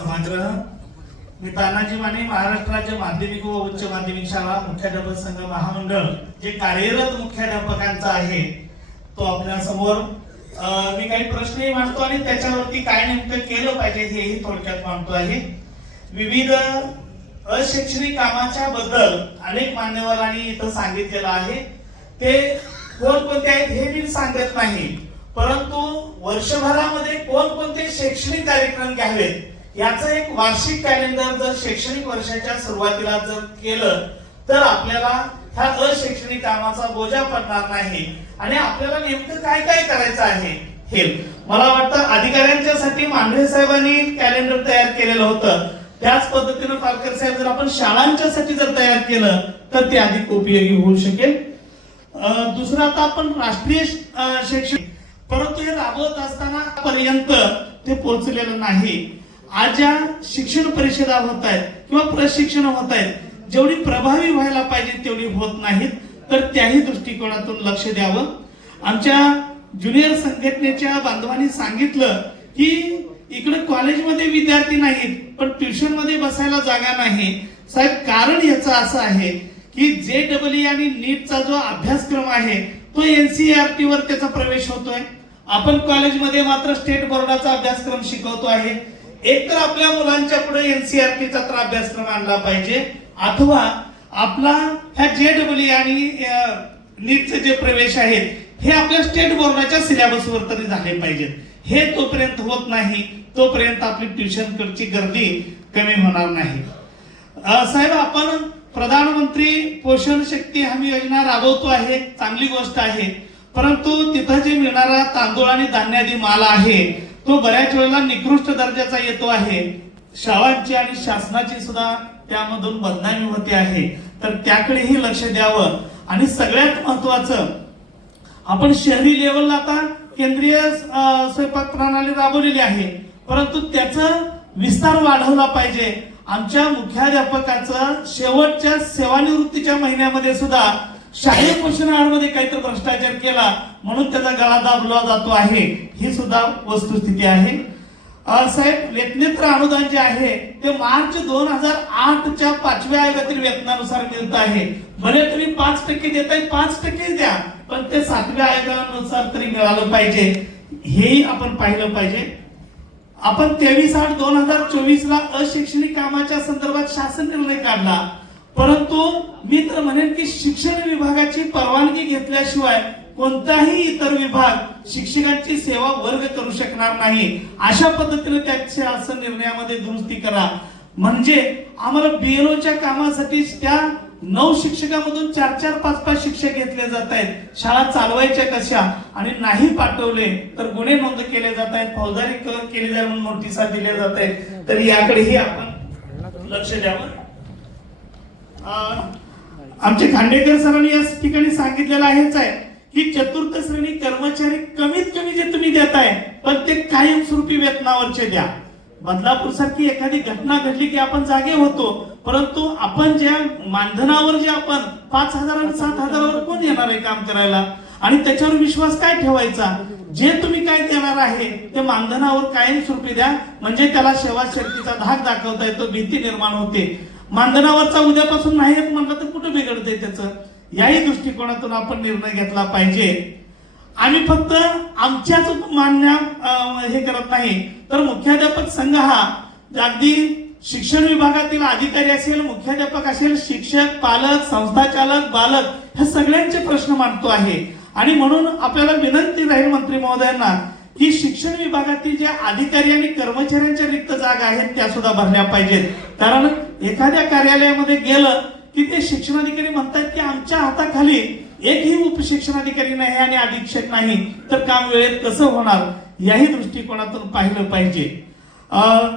सभागृह मी तानाजी माने महाराष्ट्र राज्य माध्यमिक व उच्च माध्यमिक शाळा मुख्याध्यापक संघ महामंडळ जे कार्यरत मुख्याध्यापकांचा आहे तो आपल्यासमोर मी काही प्रश्नही मांडतो आणि त्याच्यावरती काय नेमकं केलं पाहिजे हेही थोडक्यात मांडतो आहे. विविध अशैक्षणिक कामाच्या बद्दल अनेक मान्यवरांनी इथं सांगितलेलं आहे. ते कोणकोणते आहेत हे मी सांगत नाही परंतु वर्षभरामध्ये कोणकोणते शैक्षणिक कार्यक्रम घ्यावेत याचं एक वार्षिक कॅलेंडर जर शैक्षणिक वर्षाच्या सुरुवातीला जर केलं तर आपल्याला ह्या अशैक्षणिक कामाचा बोजा पडणार नाही. आणि आपल्याला नेमकं काय काय करायचं आहे हे मला वाटतं अधिकाऱ्यांच्यासाठी मांढरे साहेबांनी कॅलेंडर तयार केलेलं होतं. त्याच पद्धतीनं पालकर साहेब जर आपण शाळांच्यासाठी जर तयार केलं तर ते अधिक उपयोगी होऊ शकेल. दुसरं आता आपण राष्ट्रीय शैक्षणिक परंतु हे राबवत असताना पर्यंत ते पोहोचलेलं नाही. आज ज्या शिक्षण परिषदा होत आहेत किंवा प्रशिक्षण होत आहेत जेवढी प्रभावी व्हायला पाहिजे तेवढी होत नाहीत तर त्याही दृष्टिकोनातून लक्ष द्यावं. आमच्या ज्युनियर संघटनेच्या बांधवांनी सांगितलं की इकडे कॉलेजमध्ये विद्यार्थी नाहीत पण ट्युशनमध्ये बसायला जागा नाही. साहेब कारण याचं असं आहे की जे डबल आणि नीटचा जो अभ्यासक्रम आहे तो एनसीईआरटी वर त्याचा प्रवेश होतोय. आपण कॉलेजमध्ये मात्र स्टेट बोर्डाचा अभ्यासक्रम शिकवतो आहे. एक तर आपल्या मुलांच्या पुढे एनसीआरटीचा तर अभ्यासक्रम आणला पाहिजे. अथवा आपला ह्या जे डब्ल्यू आणि नीटचे जे प्रवेश आहेत हे आपल्या स्टेट बोर्डाच्या सिलेबसवर तरी झाले पाहिजेत. हे तोपर्यंत होत नाही तोपर्यंत आपली ट्युशनकडची गर्दी कमी होणार नाही. साहेब आपण प्रधानमंत्री पोषण शक्ती हमी योजना राबवतो आहे चांगली गोष्ट आहे. परंतु तिथं जे मिळणारा तांदूळ आणि धान्यादी माल आहे तो बऱ्याच वेळेला निकृष्ट दर्जाचा येतो आहे. शाळांची आणि शासनाची सुद्धा त्यामधून बदनामी होते आहे. तर त्याकडेही लक्ष द्यावं. आणि सगळ्यात महत्वाचं आपण शहरी लेवलला आता केंद्रीय स्वयंपाक प्रणाली राबवलेली आहे. परंतु त्याचा विस्तार वाढवला पाहिजे. आमच्या मुख्याध्यापकाचं शेवटच्या सेवानिवृत्तीच्या महिन्यामध्ये सुद्धा शाही पोषणामध्ये काहीतरी भ्रष्टाचार केला म्हणून त्याचा गळा दाबला जातो आहे. ही सुद्धा वस्तुस्थिती आहे. साहेब वेतनेत्र अनुदान जे आहे ते मार्च दोन हजार आठच्या पाचव्या आयोगातील वेतनानुसार मिळत आहे. भले तुम्ही पाच टक्के देताय पाच टक्के द्या पण ते सातव्या आयोगानुसार तरी मिळालं पाहिजे. हेही आपण पाहिलं पाहिजे. आपण तेवीस आठ दोन हजार चोवीस ला अशैक्षणिक कामाच्या संदर्भात शासन निर्णय काढला. परंतु मी तर म्हणेन की शिक्षण विभागाची परवानगी घेतल्याशिवाय कोणताही इतर विभाग शिक्षकांची सेवा वर्ग करू शकणार नाही. अशा पद्धतीने त्या असं निर्णयामध्ये दुरुस्ती करा. म्हणजे आम्हाला बीएलओच्या कामासाठी त्या नऊ शिक्षकामधून चार चार पाच पाच शिक्षक घेतले जात आहेत. शाळा चालवायच्या कशा आणि नाही पाठवले तर गुन्हे नोंद केले जात आहेत फौजदारी केले केली जाईल म्हणून नोटिसा दिल्या जात आहेत. तर याकडेही आपण लक्ष द्यावं. आमचे खांडेकर सरांनी या ठिकाणी सांगितलेलं आहेच आहे की चतुर्थ श्रेणी कर्मचारी कमीत कमी जे तुम्ही देताय पण ते कायमस्वरूपी वेतनावरचे द्या. बदलापूर सारखी एखादी घटना घडली की आपण जागे होतो परंतु आपण ज्या मानधनावर जे आपण पाच हजार आणि सात हजारावर कोण येणार आहे काम करायला? आणि त्याच्यावर विश्वास काय ठेवायचा? जे तुम्ही काय देणार आहे ते मानधनावर कायमस्वरूपी द्या. म्हणजे त्याला सेवा शक्तीचा धाक दाखवता येतो भीती निर्माण होते. मानधनावरचा उद्यापासून नाही येत म्हणलं तर कुठं बिघडते त्याचं? याही दृष्टिकोनातून आपण निर्णय घेतला पाहिजे. आम्ही फक्त आमच्याच मान्य हे करत नाही. तर मुख्याध्यापक संघ हा अगदी शिक्षण विभागातील अधिकारी असेल मुख्याध्यापक असेल शिक्षक पालक संस्थाचालक बालक ह्या सगळ्यांचे प्रश्न मांडतो आहे. आणि म्हणून आपल्याला विनंती राहील मंत्री महोदयांना की शिक्षण विभागातील ज्या अधिकारी आणि कर्मचाऱ्यांच्या रिक्त जागा आहेत त्या सुद्धा भरल्या पाहिजेत. कारण एखाद्या कार्यालयामध्ये गेलं की ते शिक्षणाधिकारी म्हणतात की आमच्या हाताखाली एकही उपशिक्षणाधिकारी नाही आणि अधीक्षक नाही तर काम वेळेत कसं होणार? याही दृष्टिकोनातून पाहिलं पाहिजे. अं,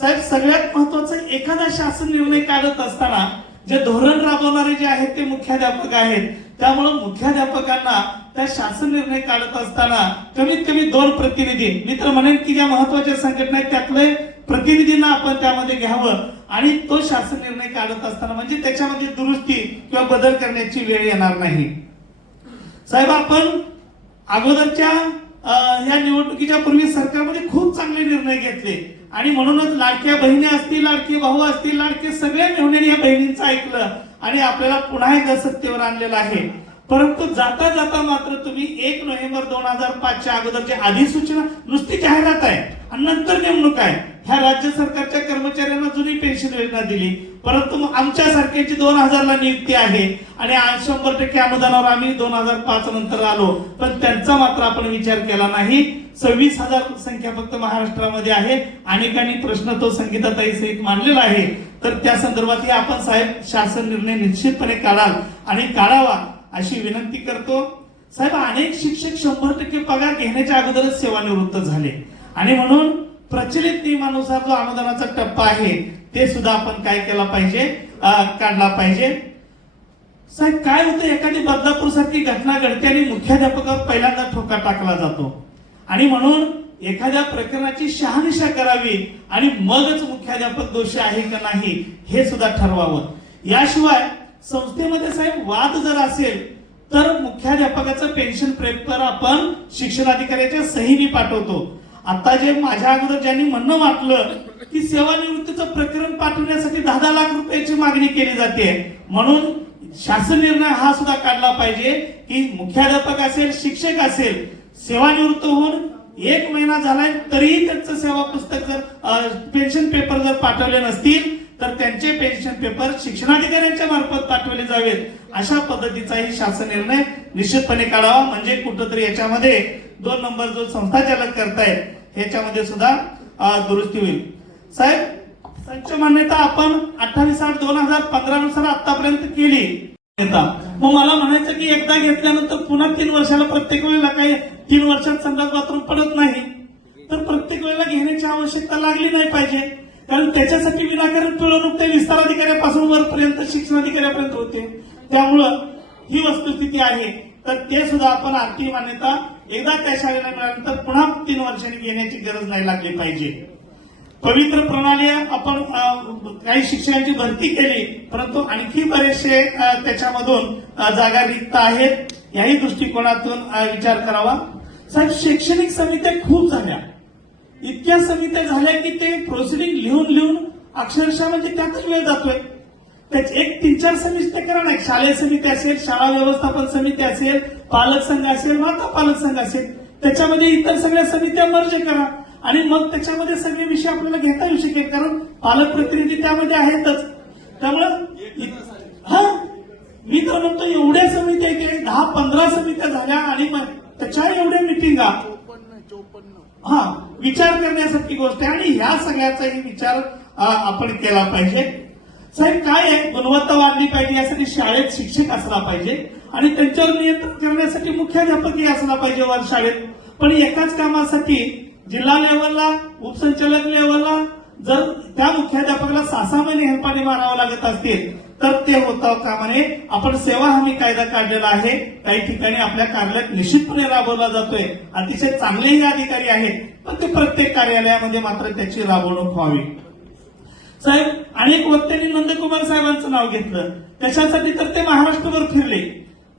साहेब सगळ्यात महत्वाचं एखादा शासन निर्णय काढत असताना जे धोरण राबवणारे जे आहेत ते मुख्याध्यापक आहेत. त्यामुळं मुख्याध्यापकांना त्या शासन निर्णय काढत असताना कमीत कमी दोन प्रतिनिधी. मी तर म्हणेन की ज्या महत्त्वाच्या संघटना आहेत त्यातले प्रतिनिधींना आपण त्यामध्ये घ्यावं. आणि तो शासन निर्णय काढत असताना म्हणजे त्याच्यामध्ये दुरुस्ती किंवा बदल करण्याची वेळ येणार नाही. साहेब आपण अगोदरच्या अं, या निवडणुकीच्या पूर्वी सरकारमध्ये खूप चांगले निर्णय घेतले. आणि म्हणूनच लाडक्या बहिणी असतील लाडके भाऊ असतील लाडके सगळे मेहुण्याने या बहिणींचं ऐकलं. आणि आपल्याला पुन्हा एकदा सत्तेवर आणलेलं आहे. परंतु जाता जाता मात्र तुम्ही एक नोव्हेंबर दोन हजार पाचच्या अगोदरची अधिसूचना नुसती जाहिरात आहे आणि नंतर नेमणूक आहे. ह्या राज्य सरकारच्या कर्मचाऱ्यांना जुनी पेन्शन योजना दिली. परंतु आमच्या सारख्याची दोन हजारला नियुक्ती आहे आणि शंभर टक्के अनुदानावर आम्ही दोन हजार पाच नंतर आलो. पण त्यांचा मात्र आपण विचार केला नाही. सव्वीस हजार संख्या फक्त महाराष्ट्रामध्ये आहे. अनेकांनी प्रश्न तो संगीताताई सहित मांडलेला आहे. तर त्या संदर्भातही आपण साहेब शासन निर्णय निश्चितपणे काढाल आणि काढावा. अशी विनंती करतो साहेब अनेक शिक्षक शंभर टक्के पगार घेण्याच्या अगोदरच सेवानिवृत्त झाले. आणि म्हणून प्रचलित नियमानुसार जो अनुदानाचा टप्पा आहे ते सुद्धा आपण काय केला पाहिजे? काढला पाहिजे. साहेब काय होतं एखादी बदलापूर सारखी घटना घडते आणि मुख्याध्यापकावर पहिल्यांदा ठोका टाकला जातो. आणि म्हणून एखाद्या प्रकरणाची शहानिशा करावी आणि मगच मुख्याध्यापक दोषी आहे का नाही हे सुद्धा ठरवावं. याशिवाय संस्थेमध्ये साहेब वाद जर असेल तर मुख्याध्यापकाचं पेन्शन पेपर आपण शिक्षणाधिकाऱ्याच्या सहीने पाठवतो. आता जे माझ्या अगोदर ज्यांनी म्हणणं वाटलं की सेवानिवृत्तीचं प्रकरण पाठवण्यासाठी दहा दहा लाख रुपयाची मागणी केली जाते. म्हणून शासन निर्णय हा सुद्धा काढला पाहिजे की मुख्याध्यापक असेल शिक्षक असेल सेवानिवृत्त होऊन एक महिना झालाय तरीही त्यांचं सेवा पुस्तक जर पेन्शन पेपर जर पाठवले नसतील तर त्यांचे पेन्शन पेपर शिक्षणाधिकाऱ्यांच्या मार्फत पाठवले जावेत. अशा पद्धतीचाही शासन निर्णय निश्चितपणे काढावा. म्हणजे कुठंतरी याच्यामध्ये दोन नंबर जो संस्था चालक करतायत ह्याच्यामध्ये सुद्धा दुरुस्ती होईल. साहेब संच मान्यता आपण अठ्ठावीस आठ दोन हजार पंधरा नुसार आतापर्यंत केली. मान्यता. मग मला म्हणायचं की एकदा घेतल्यानंतर पुन्हा तीन वर्षाला प्रत्येक वेळेला काही तीन वर्षात संडास बाथरूम पडत नाही. तर प्रत्येक वेळेला घेण्याची आवश्यकता लागली नाही पाहिजे. कारण त्याच्यासाठी विनाकारण पिळवणूक ते विस्तार अधिकाऱ्यापासून वरपर्यंत शिक्षणाधिकाऱ्यापर्यंत होते. त्यामुळं ही वस्तुस्थिती आहे. तर ते सुद्धा आपण आर्थिक मान्यता एकदा त्या शाळेला मिळाल्यानंतर पुन्हा तीन वर्षांनी घेण्याची गरज नाही लागली पाहिजे. पवित्र प्रणाली आपण काही शिक्षकांची भरती केली परंतु आणखी बरेचसे त्याच्यामधून जागा रिक्त आहेत. याही दृष्टिकोनातून विचार करावा. साहेब शैक्षणिक समित्या खूप झाल्या. इतक्या समित्या झाल्या की ते प्रोसिडिंग लिहून लिहून अक्षरशः म्हणजे त्यातच वेळ जातोय. त्याच एक तीन चार समित्या करा ना एक शालेय समिती असेल शाळा व्यवस्थापन समिती असेल पालक संघ असेल माता पालक संघ असेल त्याच्यामध्ये इतर सगळ्या समित्या मर्ज करा. आणि मग त्याच्यामध्ये सगळे विषय आपल्याला घेता येऊ शकेल कारण पालक प्रतिनिधी त्यामध्ये आहेतच. त्यामुळे हा? मी तर म्हणतो एवढ्या समित्या इथे दहा पंधरा समित्या झाल्या आणि मग त्याच्या एवढ्या मिटिंगा. हा विचार करण्यासारखी गोष्ट आहे. आणि ह्या सगळ्याचाही विचार आपण केला पाहिजे. साहेब काय आहे? गुणवत्ता वाढली पाहिजे यासाठी शाळेत शिक्षक असला पाहिजे. आणि त्यांच्यावर नियंत्रण करण्यासाठी मुख्याध्यापकही असला पाहिजे वर शाळेत. पण एकाच कामासाठी जिल्हा लेवलला उपसंचालक लेवलला जर त्या मुख्याध्यापकाला सहा सहा महिने हेल्पाने मारावं लागत असतील तर ते होता कामाने. आपण सेवा हमी कायदा काढलेला आहे. काही ठिकाणी आपल्या कार्यालयात निश्चितपणे राबवला जातोय. अतिशय चांगलेही अधिकारी आहेत पण ते प्रत्येक कार्यालयामध्ये मात्र त्याची राबवणूक व्हावी. साहेब अनेक वक्त्यांनी नंदकुमार साहेबांचं नाव घेतलं. कशासाठी तर ते महाराष्ट्रभर फिरले.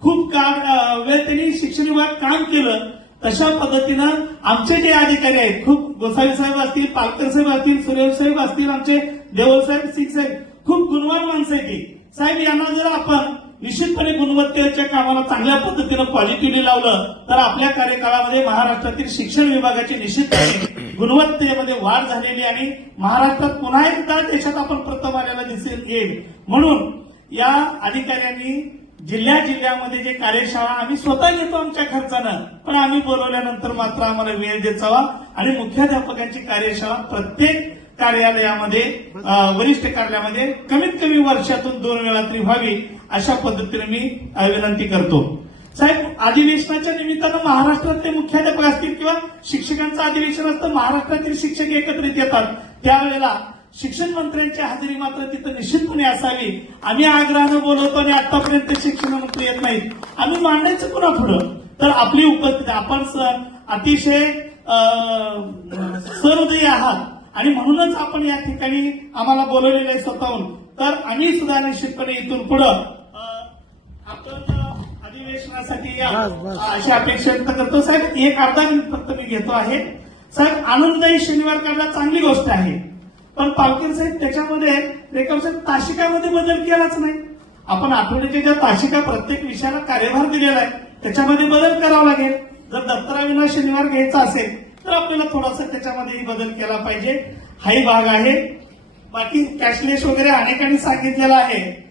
खूप काळ वेळ त्यांनी शिक्षण विभाग काम केलं. तशा पद्धतीनं आमचे जे अधिकारी आहेत खूप गोसावी साहेब असतील पालकर साहेब असतील सुरेश साहेब असतील आमचे देवल साहेब सिंग साहेब खूप गुणवान माणसं आहेत साहेब यांना जर आपण निश्चितपणे गुणवत्तेच्या कामाला चांगल्या पद्धतीनं पॉझिटिव्हली लावलं तर आपल्या कार्यकाळामध्ये महाराष्ट्रातील शिक्षण विभागाची निश्चितपणे गुणवत्तेमध्ये वाढ झालेली आणि महाराष्ट्रात पुन्हा एकदा देशात आपण प्रथम आल्याला दिसेल येईल. म्हणून या अधिकाऱ्यांनी जिल्ह्या जिल्ह्यामध्ये जे कार्यशाळा आम्ही स्वतः घेतो आमच्या खर्चानं पण आम्ही बोलवल्यानंतर मात्र आम्हाला वेळ देत आणि मुख्याध्यापकांची कार्यशाळा प्रत्येक कार्यालयामध्ये वरिष्ठ कार्यालयामध्ये कमीत कमी वर्षातून दोन वेळा तरी व्हावी अशा पद्धतीने मी विनंती करतो. साहेब अधिवेशनाच्या निमित्तानं महाराष्ट्रातले मुख्याध्यापक असतील किंवा शिक्षकांचं अधिवेशन असतं महाराष्ट्रातील शिक्षक एकत्रित येतात. त्यावेळेला शिक्षण मंत्र्यांची हजेरी मात्र तिथं निश्चितपणे असावी. आम्ही आग्रहानं बोलवतो आणि आतापर्यंत शिक्षण मंत्री येत नाहीत. आम्ही मांडायचं पुन्हा पुढं तर आपली उपस्थिती आपण स- अतिशय सहृदय आहात. आणि म्हणूनच आपण या ठिकाणी आम्हाला बोलवलेलं आहे स्वतःहून. तर आम्ही सुद्धा निश्चितपणे इथून पुढं आपण अधिवेशनासाठी या. अशी अपेक्षा व्यक्त करतो. साहेब एक अर्धा मिनिट फक्त मी घेतो आहे. साहेब आनंददायी शनिवार काढला चांगली गोष्ट आहे. पण पालकर साहेब त्याच्यामध्ये रेखा साहेब ताशिकामध्ये बदल केलाच नाही. आपण आठवड्याच्या ज्या ताशिका प्रत्येक विषयाला कार्यभार दिलेला आहे त्याच्यामध्ये बदल करावा लागेल. जर दप्तराविना शनिवार घ्यायचा असेल तर आपल्याला थोडासा त्याच्यामध्येही बदल केला पाहिजे. हाही भाग आहे. बाकी कॅशलेस वगैरे अनेकांनी सांगितलेला आहे.